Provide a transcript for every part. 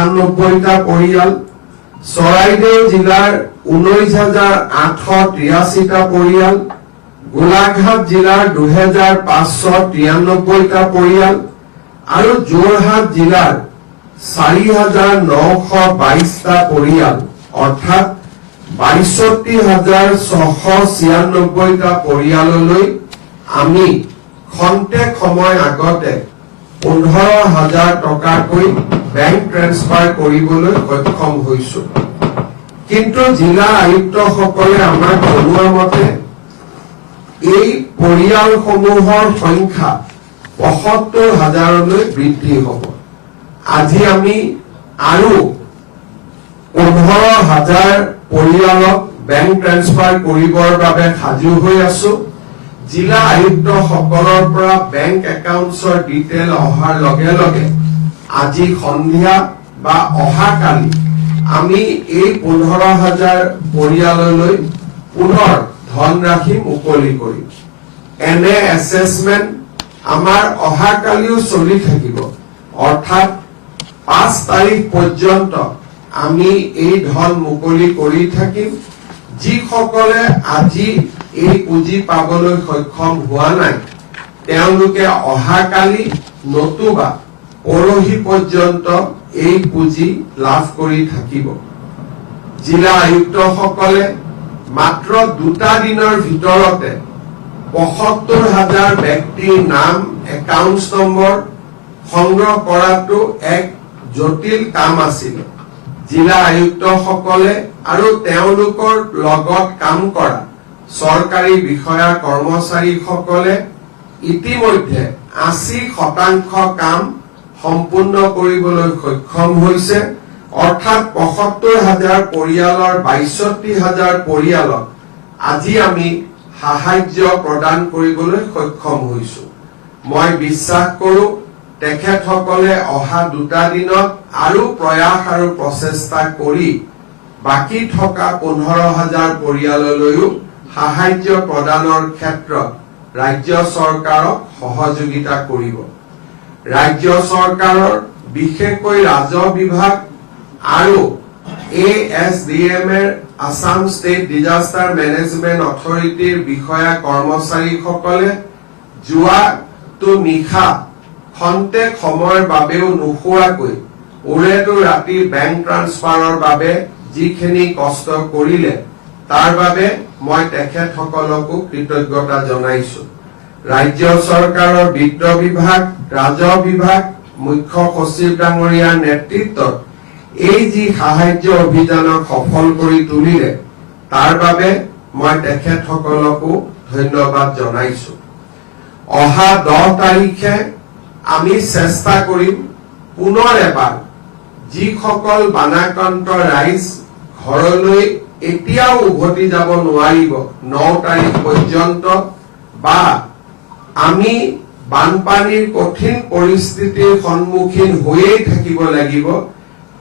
98টা পৰিয়াল, চৰাইদেউ জিলাৰ 19,883টা পৰিয়াল, গোলাঘাট জিলাৰ 2,593টা পৰিয়াল আৰু যোৰহাট জিলাৰ 4,922টা পৰিয়াল অৰ্থাৎ 62,696টা পৰিয়াললৈ আমি খন্তেক সময় আগতে 15,000 টকাকৈ বেংক ট্ৰান্সফাৰ কৰিবলৈ সক্ষম হৈছো। কিন্তু জিলা আয়ুক্তসকলে আমাক জনোৱা মতে এই পৰিয়ালসমূহৰ সংখ্যা 75,000লৈ বৃদ্ধি হ'ব। আজি আমি আৰু 15,000 পৰিয়ালক বেংক ট্ৰান্সফাৰ কৰিবৰ বাবে সাজু হৈ আছো। জিলা আয়ুক্তসকলৰ পৰা বেংক একাউণ্টছৰ ডিটেইল অহাৰ লগে লগে আজি সন্ধিয়া বা অহাকালি আমি এই 15,000 পৰিয়াললৈ পুনৰ ধনৰাশি মুকলি কৰিম। এনে এছেছমেণ্ট আমাৰ অহাকালিও চলি থাকিব, অৰ্থাৎ 5 তাৰিখ পৰ্যন্ত আমি এই ধন মুকলি কৰি থাকিম। যিসকলে আজি এই পুঁজি পাবলৈ সক্ষম হোৱা নাই তেওঁলোকে অহাকালি নতুবা পৰহি পৰ্যন্ত এই পুঁজি লাভ কৰি থাকিব। জিলা আয়ুক্তসকলে মাত্ৰ 2টা দিনৰ ভিতৰতে 75,000 ব্যক্তিৰ নাম, একাউণ্ট নম্বৰ সংগ্ৰহ কৰাটো এক জটিল কাম আছিল। জিলা আয়ুক্তসকলে আৰু তেওঁলোকৰ লগত কাম কৰা চৰকাৰী বিষয়া কৰ্মচাৰীসকলে ইতিমধ্যে 80% কাম সম্পূৰ্ণ কৰিবলৈ সক্ষম হৈছে, অৰ্থাৎ 75,000 পৰিয়ালৰ 62,000 পৰিয়ালক আজি আমি সাহায্য প্ৰদান কৰিবলৈ সক্ষম হৈছো। মই বিশ্বাস কৰো তেখেতসকলে অহা 2টা দিনত আৰু প্ৰয়াস আৰু প্ৰচেষ্টা কৰি বাকী থকা 15,000 পৰিয়াললৈও সাহায্য প্ৰদানৰ ক্ষেত্ৰত ৰাজ্য চৰকাৰক সহযোগিতা কৰিব। ৰাজ্য চৰকাৰৰ বিশেষকৈ ৰাজহ বিভাগ আৰু ASDM-ৰ আসাম ষ্টেট ডিজাষ্টাৰ মেনেজমেণ্ট অথৰিটিৰ বিষয়া কৰ্মচাৰীসকলে যোৱাটো নিশা খন্তেক সময়ৰ বাবেও নোখোৱাকৈ ওৰেটো ৰাতি বেংক ট্ৰান্সফাৰৰ বাবে যিখিনি কষ্ট কৰিলে তাৰ বাবে মই তেখেতসকলকো কৃতজ্ঞতা জনাইছো। ৰাজ্য চৰকাৰৰ বিত্ত বিভাগ, ৰাজহ বিভাগ, মুখ্য সচিব ডাঙৰীয়াৰ নেতৃত্বত এই যি সাহায্য অভিযানক সফল কৰি তুলিলে তাৰ বাবে মই তেখেতসকলকো ধন্যবাদ জনাইছো। অহা 10 তাৰিখে আমি চেষ্টা কৰিম পুনৰ এবাৰ যিসকল বানাক্ৰান্ত ৰাইজ ঘৰলৈ এতিয়াও উভতি যাব নোৱাৰিব 9 তাৰিখ পৰ্যন্ত বা আমি বানপানীৰ কঠিন পৰিস্থিতিৰ সন্মুখীন হৈয়ে থাকিব লাগিব,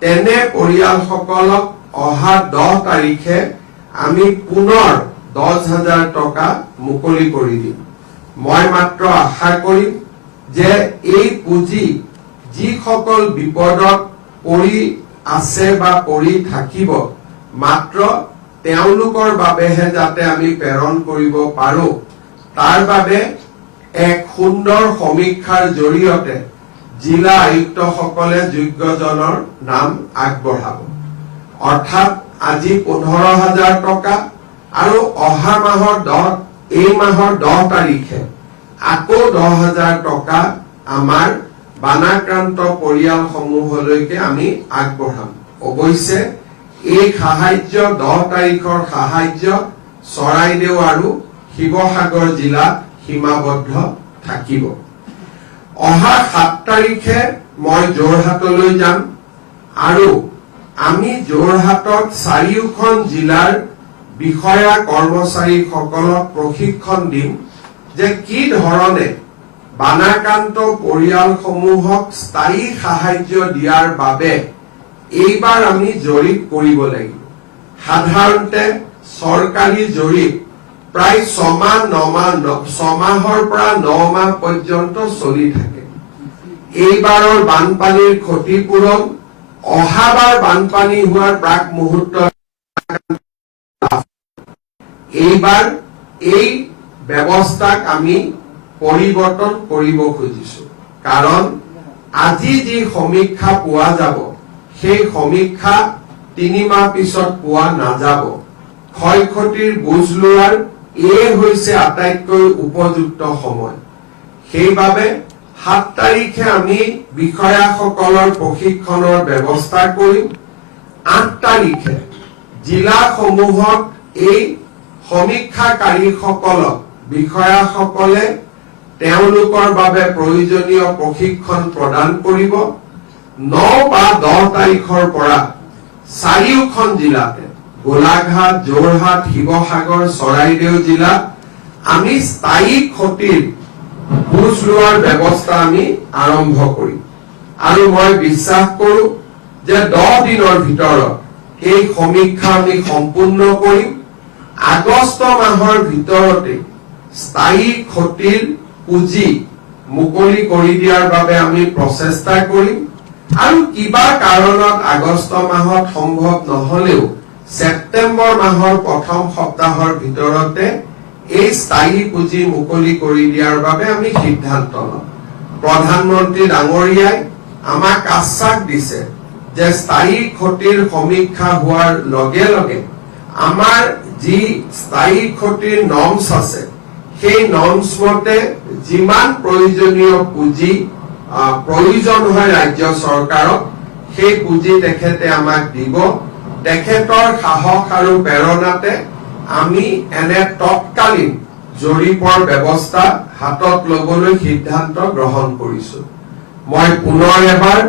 তেনে পৰিয়ালসকলক অহা 10 তাৰিখে আমি পুনৰ 10,000 টকা মুকলি কৰি দিম। মই মাত্ৰ আশা কৰিম যে এই পুঁজি যিসকল বিপদত পৰি আছে বা পৰি থাকিব মাত্ৰ তেওঁলোকৰ বাবেহে যাতে আমি প্ৰেৰণ কৰিব পাৰো, তাৰ বাবে এক সুন্দৰ সমীক্ষাৰ জৰিয়তে জিলা আয়ুক্তসকলে যোগ্যজনৰ নাম আগবঢ়াব। অৰ্থাৎ আজি 15,000 টকা আৰু অহা মাহৰ এই মাহৰ 10 তাৰিখে আকৌ 10,000 টকা আমাৰ বানাক্ৰান্ত পৰিয়ালসমূহলৈকে আমি আগবঢ়াম। অৱশ্যে এই সাহায্য 10 তাৰিখৰ সাহায্য চৰাইদেউ আৰু শিৱসাগৰ জিলাত সীমাবদ্ধ থাকিব। অহা 7 তাৰিখে মই যোৰহাটলৈ যাম আৰু আমি যোৰহাটত চাৰিওখন জিলাৰ বিষয়া কৰ্মচাৰীসকলক প্ৰশিক্ষণ দিম যে কি ধৰণে বানাক্ৰান্ত পৰিয়ালসমূহক স্থায়ী সাহায্য দিয়াৰ বাবে এইবাৰ আমি জৰীপ কৰিব লাগিব। সাধাৰণতে চৰকাৰী জৰীপ প্ৰায় 6 মাহৰ পৰা 9 মাহ পৰ্যন্ত চলি থাকে। এইবাৰৰ বানপানীৰ ক্ষতিপূৰণ অহাবাৰ বানপানী হোৱাৰ প্ৰাক মুহূৰ্তত এইবাৰ এই ব্যৱস্থাক আমি পৰিৱৰ্তন কৰিব খুজিছো কাৰণ আজি যি সমীক্ষা পোৱা যাব সেই সমীক্ষা 3 মাহ পিছত পোৱা নাযাব ক্ষয় ক্ষতিৰ বুজ লোৱাৰ এই হৈছে আটাইতকৈ উপযুক্ত সময় সেইবাবে 7 তাৰিখে আমি বিষয়াসকলৰ প্ৰশিক্ষণৰ ব্যৱস্থা কৰিম 8 তাৰিখে জিলাসমূহত এই সমীক্ষাকাৰীসকলক বিষয়াসকলে তেওঁলোকৰ বাবে প্ৰয়োজনীয় প্ৰশিক্ষণ প্ৰদান কৰিব 9 বা 10 তাৰিখৰ পৰা চাৰিওখন জিলাতে গোলাঘাট যোৰহাট শিৱসাগৰ চৰাইদেউ জিলাত আমি স্থায়ী ক্ষতিৰ বুজ লোৱাৰ ব্যৱস্থা আমি আৰম্ভ কৰিম আৰু মই বিশ্বাস কৰো যে 10 দিনৰ ভিতৰত এই সমীক্ষা আমি সম্পূৰ্ণ কৰিম আগষ্ট মাহৰ ভিতৰতে স্থায়ী ক্ষতিৰ পুঁজি মুকলি কৰি দিয়াৰ বাবে আমি প্ৰচেষ্টা কৰিম আৰু কিবা কাৰণত আগষ্ট মাহত সম্ভৱ নহলেও সেপ্টেম্বৰ মাহৰ প্ৰথম সপ্তাহৰ ভিতৰতে এই স্থায়ী পুঁজি মুকলি কৰি দিয়াৰ বাবে আমি সিদ্ধান্ত লম প্ৰধানমন্ত্ৰী ডাঙৰীয়াই আমাক আশ্বাস দিছে যে স্থায়ী ক্ষতিৰ সমীক্ষা হোৱাৰ লগে লগে আমাৰ যি স্থায়ী ক্ষতিৰ নৰ্মছ আছে সেই নৰ্মছ মতে যিমান প্ৰয়োজনীয় পুঁজি প্ৰয়োজন হয় ৰাজ্য চৰকাৰক সেই পুঁজি তেখেতে আমাক দিব তেখেতৰ সাহস আৰু প্ৰেৰণাতে আমি এনে তৎকালীন জৰীপৰ ব্যৱস্থা হাতত লবলৈ সিদ্ধান্ত গ্ৰহণ কৰিছো মই পুনৰ এবাৰ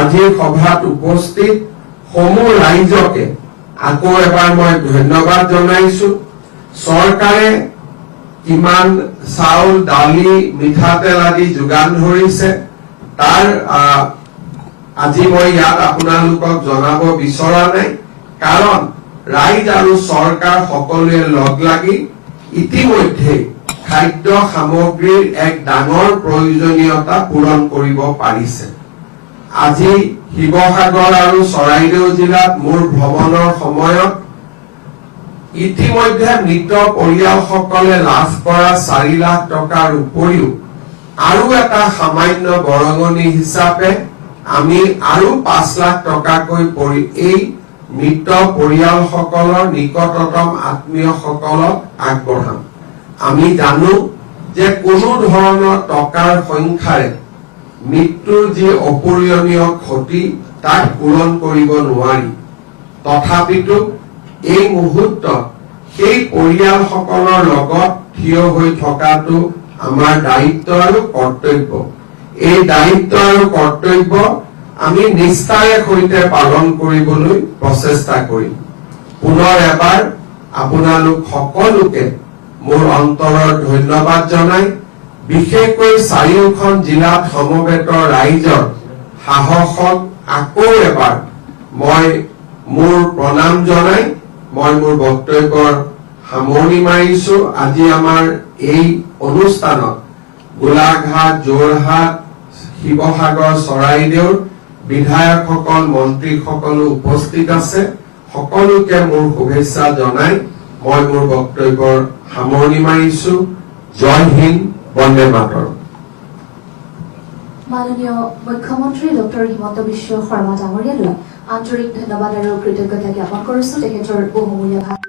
আজিৰ সভাত উপস্থিত সমূহ ৰাইজকে আকৌ এবাৰ মই ধন্যবাদ জনাইছো চৰকাৰে কিমান চাউল দালি মিঠাতেল আদি যোগান ধৰিছে তাৰ আজি মই ইয়াত আপোনালোকক জনাব বিচৰা নাই কাৰণ ৰাইজ আৰু চৰকাৰ সকলোৱে লগ লাগি ইতিমধ্যে খাদ্য সামগ্ৰীৰ এক ডাঙৰ প্ৰয়োজনীয়তা পূৰণ কৰিব পাৰিছে আজি শিৱসাগৰ আৰু চৰাইদেউ জিলাত মোৰ ভ্ৰমণৰ সময়ত ইতিমধ্যে মৃত পৰিয়ালসকলে লাভ কৰা 4 লাখ টকাৰ উপৰিও আৰু এটা সামান্য বৰঙণি হিচাপে আমি আৰু 5 লাখ টকাকৈ এই মৃত পৰিয়ালসকলৰ নিকটতম আত্মীয়সকলক আগবঢ়াম আমি জানো যে কোনো ধৰণৰ টকাৰ সংখ্যাৰে মৃত্যুৰ যি অপূৰণীয় ক্ষতি তাক পূৰণ কৰিব নোৱাৰি তথাপিতো এই মুহূৰ্তত সেই পৰিয়ালসকলৰ লগত থিয় হৈ থকাটো আমাৰ দায়িত্ব আৰু কৰ্তব্য এই দায়িত্ব আৰু কৰ্তব্য আমি নিষ্ঠাৰে সৈতে পালন কৰিবলৈ প্ৰচেষ্টা কৰিম পুনৰ এবাৰ আপোনালোক সকলোকে মোৰ অন্তৰৰ ধন্যবাদ জনাই বিশেষকৈ চাৰিওখন জিলাত সমবেত ৰাইজৰ সাহসক আকৌ এবাৰ মই মোৰ প্ৰণাম জনাই মই মোৰ বক্তব্যৰ সামৰণি মাৰিছো আজি আমাৰ এই অনুষ্ঠানত গোলাঘাট যোৰহাট শিৱসাগৰ চৰাইদেউৰ বিধায়কসকল মন্ত্ৰীসকল উপস্থিত আছে সকলোকে মোৰ শুভেচ্ছা জনাই মই মোৰ বক্তব্যৰ সামৰণি মাৰিছো জয় হিন্দ বন্দে মাতৰম মাননীয় মুখ্যমন্ত্ৰী ডক্টৰ হিমন্ত বিশ্ব শৰ্মা ডাঙৰীয়ালৈ আন্তৰিক ধন্যবাদ আৰু কৃতজ্ঞতা জ্ঞাপন কৰিছো তেখেতৰ বহুমূলীয়া ভাষণ